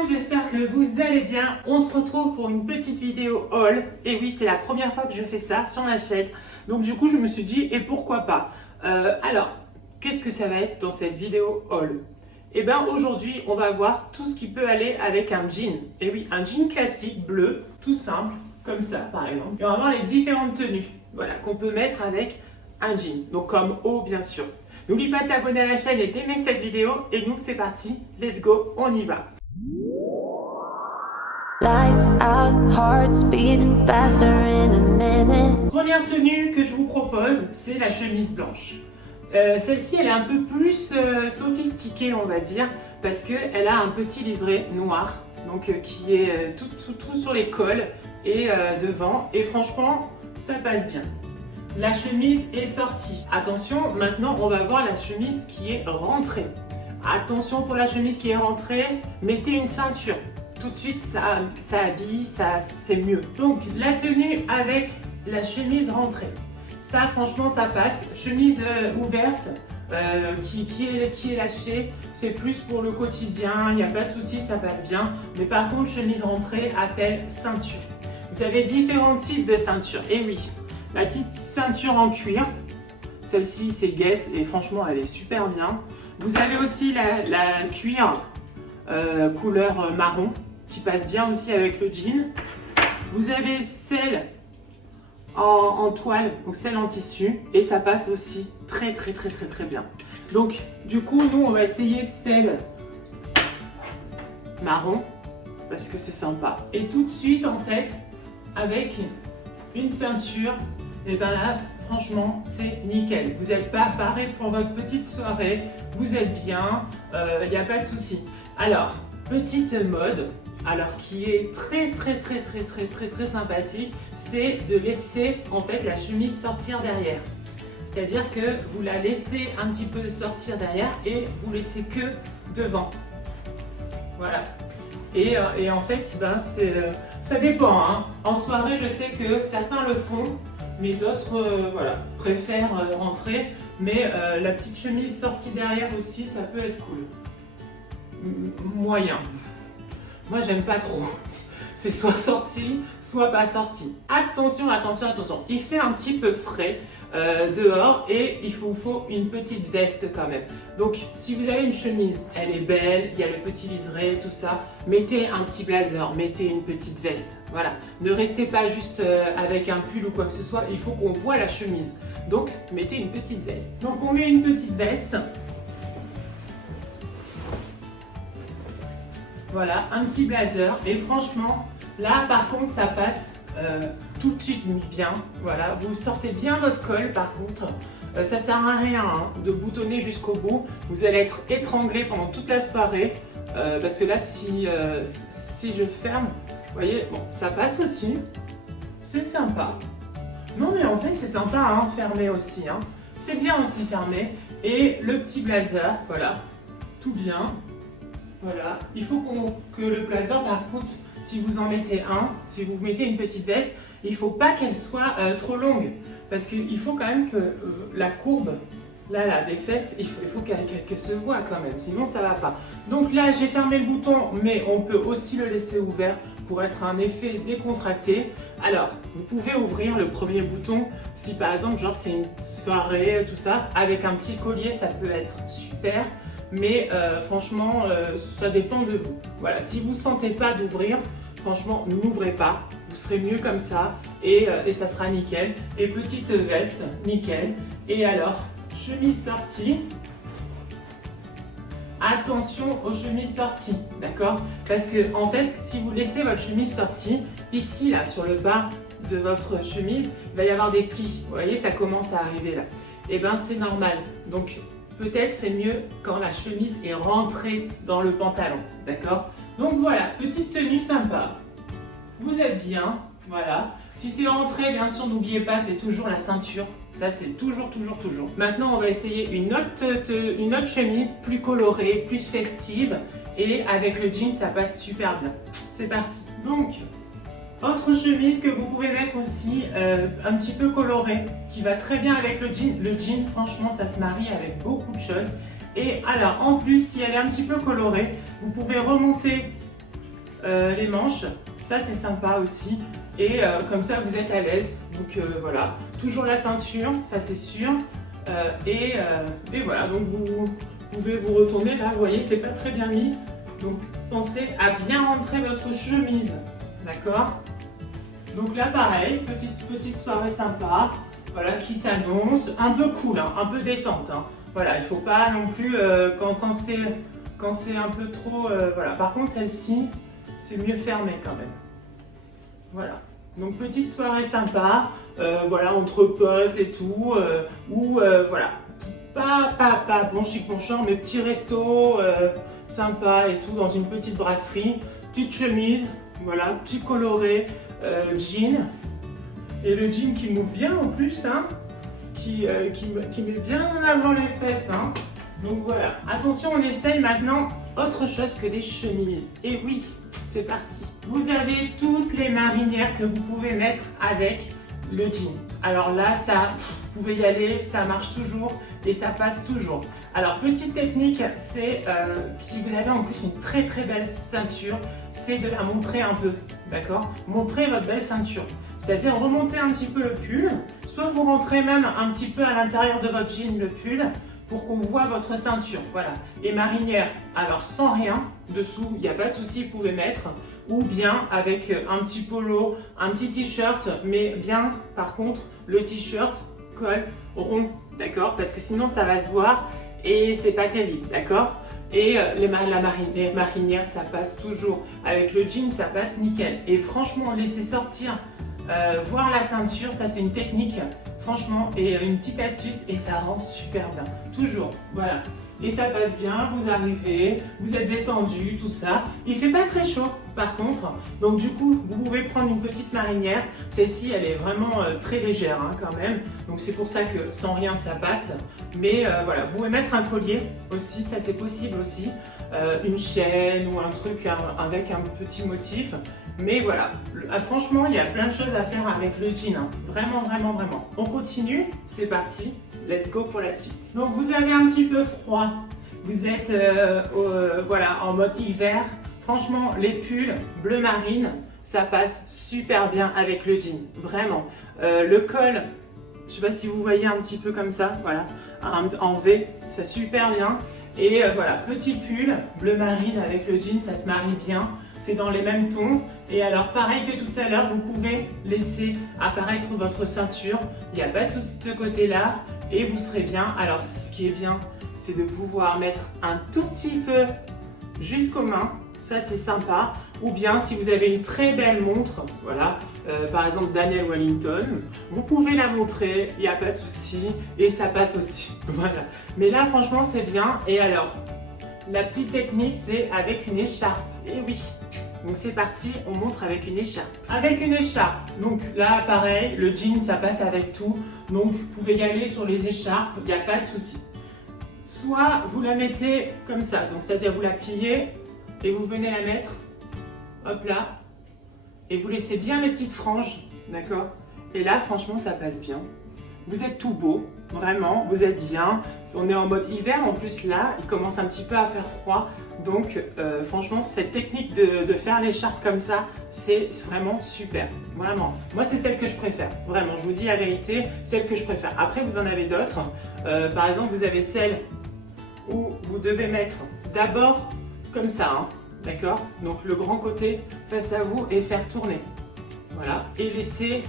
monde, j'espère que vous allez bien. On se retrouve pour une petite vidéo haul. Et oui, c'est la première fois que je fais ça sur ma chaîne. Donc du coup, je me suis dit, et pourquoi pas. Alors, qu'est-ce que ça va être dans cette vidéo haul? Eh bien, aujourd'hui, on va voir tout ce qui peut aller avec un jean. Et oui, un jean classique, bleu, tout simple, comme ça, par exemple. Et on va voir les différentes tenues, voilà, qu'on peut mettre avec un jean. Donc comme haut, bien sûr. N'oublie pas de t'abonner à la chaîne et d'aimer cette vidéo. Et nous, c'est parti. Let's go, on y va. Lights out, hearts beating faster in a minute. Première tenue que je vous propose, c'est la chemise blanche. Celle-ci, elle est un peu plus sophistiquée, on va dire, parce qu'elle a un petit liseré noir, donc qui est tout sur les cols et devant. Et franchement, ça passe bien. La chemise est sortie. Attention, maintenant, on va voir la chemise qui est rentrée. Attention pour la chemise qui est rentrée, mettez une ceinture. Tout de suite, ça habille, c'est mieux. Donc, la tenue avec la chemise rentrée. Ça, franchement, ça passe. Chemise ouverte, qui est lâchée, c'est plus pour le quotidien, il n'y a pas de souci, ça passe bien. Mais par contre, chemise rentrée appelle ceinture. Vous avez différents types de ceintures. Et oui, la petite ceinture en cuir, celle-ci, c'est Guess et franchement, elle est super bien. Vous avez aussi la cuir couleur marron, qui passe bien aussi avec le jean. Vous avez celle en toile, donc celle en tissu, et ça passe aussi très bien. Donc du coup, nous on va essayer celle marron, parce que c'est sympa. Et tout de suite, en fait, avec une ceinture, et ben là, franchement, c'est nickel. Vous n'êtes pas paré pour votre petite soirée, vous êtes bien, il n'y a pas de souci. Alors, petite mode, alors qui est très sympathique, c'est de laisser en fait la chemise sortir derrière. C'est-à-dire que vous la laissez un petit peu sortir derrière et vous laissez que devant. Voilà. Et en fait, ben, ça dépend. Hein. En soirée, je sais que certains le font, mais d'autres voilà, préfèrent rentrer. Mais la petite chemise sortie derrière aussi, ça peut être cool. Moyen. Moi, j'aime pas trop. C'est soit sorti, soit pas sorti. Attention. Il fait un petit peu frais dehors et il vous faut une petite veste quand même. Donc, si vous avez une chemise, elle est belle, il y a le petit liseré, tout ça. Mettez un petit blazer, mettez une petite veste. Voilà. Ne restez pas juste avec un pull ou quoi que ce soit. Il faut qu'on voit la chemise. Donc, mettez une petite veste. Donc, on met une petite veste. Voilà, un petit blazer. Et franchement, là, par contre, ça passe tout de suite bien. Voilà, vous sortez bien votre col, par contre. Ça sert à rien hein, de boutonner jusqu'au bout. Vous allez être étranglé pendant toute la soirée. Parce que là, si je ferme, vous voyez, bon, ça passe aussi. C'est sympa. Non, mais en fait, c'est sympa, hein, fermé aussi. Hein. C'est bien aussi fermé. Et le petit blazer, voilà, tout bien. Voilà, il faut que le blazer, par contre, si vous en mettez un, si vous mettez une petite veste, il ne faut pas qu'elle soit trop longue. Parce qu'il faut quand même que la courbe, là, des fesses, il faut qu'elle se voit quand même, sinon ça ne va pas. Donc là, j'ai fermé le bouton, mais on peut aussi le laisser ouvert pour être un effet décontracté. Alors, vous pouvez ouvrir le premier bouton si par exemple, genre c'est une soirée, tout ça, avec un petit collier, ça peut être super. Mais franchement, ça dépend de vous. Voilà, si vous ne sentez pas d'ouvrir, franchement, n'ouvrez pas. Vous serez mieux comme ça et ça sera nickel. Et petite veste, nickel. Et alors, chemise sortie. Attention aux chemises sorties, d'accord? Parce que en fait, si vous laissez votre chemise sortie, ici, là, sur le bas de votre chemise, il va y avoir des plis. Vous voyez, ça commence à arriver là. Et bien, c'est normal. Donc, peut-être c'est mieux quand la chemise est rentrée dans le pantalon, d'accord? Donc voilà, petite tenue sympa. Vous êtes bien, voilà. Si c'est rentré, bien sûr, n'oubliez pas, c'est toujours la ceinture. Ça, c'est toujours. Maintenant, on va essayer une autre chemise plus colorée, plus festive. Et avec le jean, ça passe super bien. C'est parti. Donc, autre chemise que vous pouvez mettre aussi, un petit peu colorée, qui va très bien avec le jean. Le jean, franchement, ça se marie avec beaucoup de choses. Et alors, en plus, si elle est un petit peu colorée, vous pouvez remonter les manches, ça c'est sympa aussi. Et comme ça vous êtes à l'aise. Donc voilà, toujours la ceinture, ça c'est sûr. Et voilà, donc vous pouvez vous retourner là, vous voyez, c'est pas très bien mis. Donc pensez à bien rentrer votre chemise, d'accord? Donc là pareil, petite soirée sympa, voilà, qui s'annonce, un peu cool, hein, un peu détente. Hein. Voilà, il faut pas non plus quand c'est un peu trop, voilà. Par contre celle-ci, c'est mieux fermé quand même. Voilà. Donc petite soirée sympa, voilà, entre potes et tout, ou voilà, pas bon chic bon champ, mais petit resto sympa et tout, dans une petite brasserie, petite chemise, voilà, petit coloré, jean, et le jean qui mouve bien en plus, hein, qui met bien en avant les fesses, hein. Donc voilà, attention, on essaye maintenant autre chose que des chemises. Et oui, c'est parti. Vous avez toutes les marinières que vous pouvez mettre avec le jean. Alors là, ça, vous pouvez y aller, ça marche toujours et ça passe toujours. Alors petite technique, c'est si vous avez en plus une très belle ceinture, c'est de la montrer un peu, d'accord? Montrez votre belle ceinture. C'est-à-dire remonter un petit peu le pull, soit vous rentrez même un petit peu à l'intérieur de votre jean le pull, pour qu'on voit votre ceinture, voilà. Et marinière, alors sans rien dessous, il n'y a pas de souci, vous pouvez mettre, ou bien avec un petit polo, un petit t-shirt, mais bien, par contre, le t-shirt col rond, d'accord? Parce que sinon ça va se voir et c'est pas terrible, d'accord? Et les marinières, ça passe toujours. Avec le jean, ça passe nickel. Et franchement, laisser sortir, voir la ceinture, ça c'est une technique. Franchement, et une petite astuce et ça rend super bien, toujours, voilà. Et ça passe bien, vous arrivez, vous êtes détendu, tout ça. Il fait pas très chaud par contre, donc du coup, vous pouvez prendre une petite marinière. Celle-ci, elle est vraiment très légère hein, quand même, donc c'est pour ça que sans rien, ça passe. Mais voilà, vous pouvez mettre un collier aussi, ça c'est possible aussi. Une chaîne ou un truc avec un petit motif. Mais voilà, franchement, il y a plein de choses à faire avec le jean. Hein. Vraiment. On continue, c'est parti, let's go pour la suite. Donc vous avez un petit peu froid, vous êtes voilà, en mode hiver. Franchement, les pulls bleu marine, ça passe super bien avec le jean, vraiment. Le col, je sais pas si vous voyez un petit peu comme ça, voilà, en V, c'est super bien. Et voilà, petit pull bleu marine avec le jean, ça se marie bien. C'est dans les mêmes tons. Et alors, pareil que tout à l'heure, vous pouvez laisser apparaître votre ceinture. Il n'y a pas de souci de ce côté-là. Et vous serez bien. Alors, ce qui est bien, c'est de pouvoir mettre un tout petit peu jusqu'aux mains. Ça, c'est sympa. Ou bien, si vous avez une très belle montre, voilà, par exemple Daniel Wellington, vous pouvez la montrer, il n'y a pas de souci. Et ça passe aussi. Voilà. Mais là, franchement, c'est bien. Et alors, la petite technique, c'est avec une écharpe. Et oui. Donc c'est parti, on montre avec une écharpe. Avec une écharpe, donc là pareil, le jean ça passe avec tout. Donc vous pouvez y aller sur les écharpes, il n'y a pas de souci. Soit vous la mettez comme ça, donc c'est-à-dire vous la pliez et vous venez la mettre, hop là, et vous laissez bien les petites franges, d'accord? Et là franchement ça passe bien. Vous êtes tout beau, vraiment, vous êtes bien. On est en mode hiver, en plus là, il commence un petit peu à faire froid. Donc franchement, cette technique de faire l'écharpe comme ça, c'est vraiment super, vraiment. Moi, c'est celle que je préfère, vraiment. Je vous dis la vérité, celle que je préfère. Après, vous en avez d'autres. Par exemple, vous avez celle où vous devez mettre d'abord comme ça, hein, d'accord? Donc le grand côté face à vous et faire tourner. Voilà, et laisser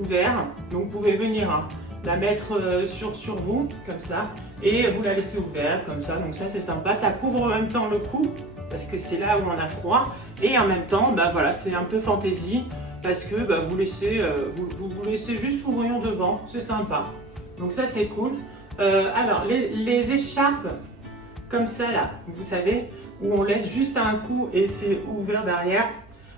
ouvert, donc vous pouvez venir hein, la mettre sur vous comme ça et vous la laissez ouverte comme ça, donc ça c'est sympa, ça couvre en même temps le cou parce que c'est là où on a froid et en même temps bah voilà, c'est un peu fantaisie parce que bah, vous laissez juste ouvrir devant, c'est sympa, donc ça c'est cool. Alors les écharpes comme ça là, vous savez, où on laisse juste un coup et c'est ouvert derrière,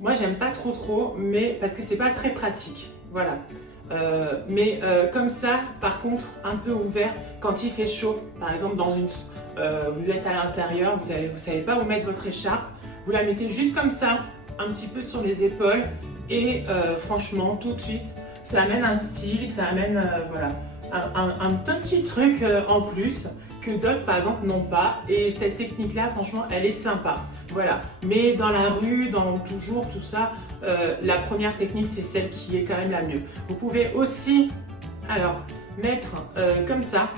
moi j'aime pas trop, mais parce que c'est pas très pratique. Voilà, mais comme ça, par contre, un peu ouvert quand il fait chaud. Par exemple, dans une, vous êtes à l'intérieur, vous savez pas où mettre votre écharpe, vous la mettez juste comme ça, un petit peu sur les épaules, et franchement, tout de suite, ça amène un style, ça amène voilà, un petit truc en plus que d'autres, par exemple, n'ont pas. Et cette technique-là, franchement, elle est sympa. Voilà, mais dans la rue, dans toujours tout ça, la première technique c'est celle qui est quand même la mieux. Vous pouvez aussi, alors, mettre comme ça,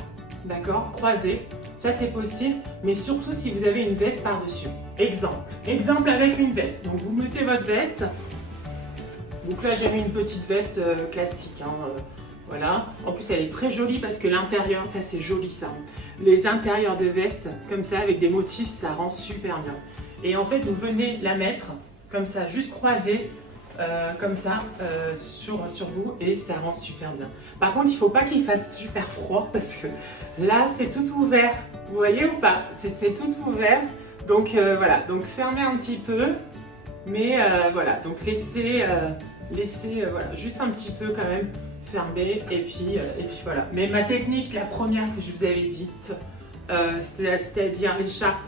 d'accord, croisé, ça c'est possible, mais surtout si vous avez une veste par-dessus. Exemple avec une veste. Donc vous mettez votre veste. Donc là j'ai mis une petite veste classique, hein, voilà. En plus elle est très jolie parce que l'intérieur, ça c'est joli ça. Les intérieurs de veste comme ça avec des motifs, ça rend super bien. Et en fait vous venez la mettre comme ça, juste croisée, comme ça sur vous et ça rend super bien. Par contre il ne faut pas qu'il fasse super froid parce que là c'est tout ouvert. Vous voyez ou pas? C'est tout ouvert. Donc voilà, donc fermez un petit peu. Mais voilà, donc laissez voilà, juste un petit peu quand même fermé et puis voilà. Mais ma technique, la première que je vous avais dite, c'est-à-dire l'écharpe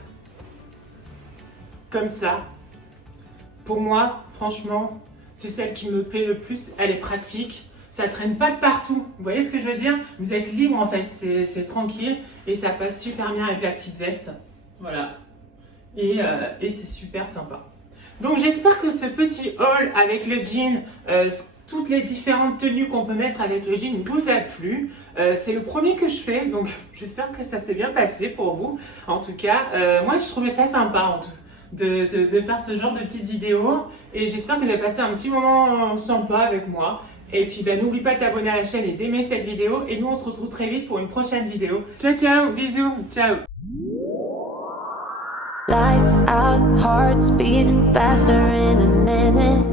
comme ça, pour moi, franchement, c'est celle qui me plaît le plus. Elle est pratique, ça traîne pas de partout. Vous voyez ce que je veux dire? Vous êtes libre en fait, c'est tranquille et ça passe super bien avec la petite veste. Voilà, et c'est super sympa. Donc j'espère que ce petit haul avec le jean, toutes les différentes tenues qu'on peut mettre avec le jean vous a plu. C'est le premier que je fais, donc j'espère que ça s'est bien passé pour vous. En tout cas, moi je trouvais ça sympa de faire ce genre de petites vidéos. Et j'espère que vous avez passé un petit moment sympa avec moi. Et puis n'oublie pas de t'abonner à la chaîne et d'aimer cette vidéo. Et nous on se retrouve très vite pour une prochaine vidéo. Ciao ciao, bisous, ciao. Lights out, hearts beating faster in a minute.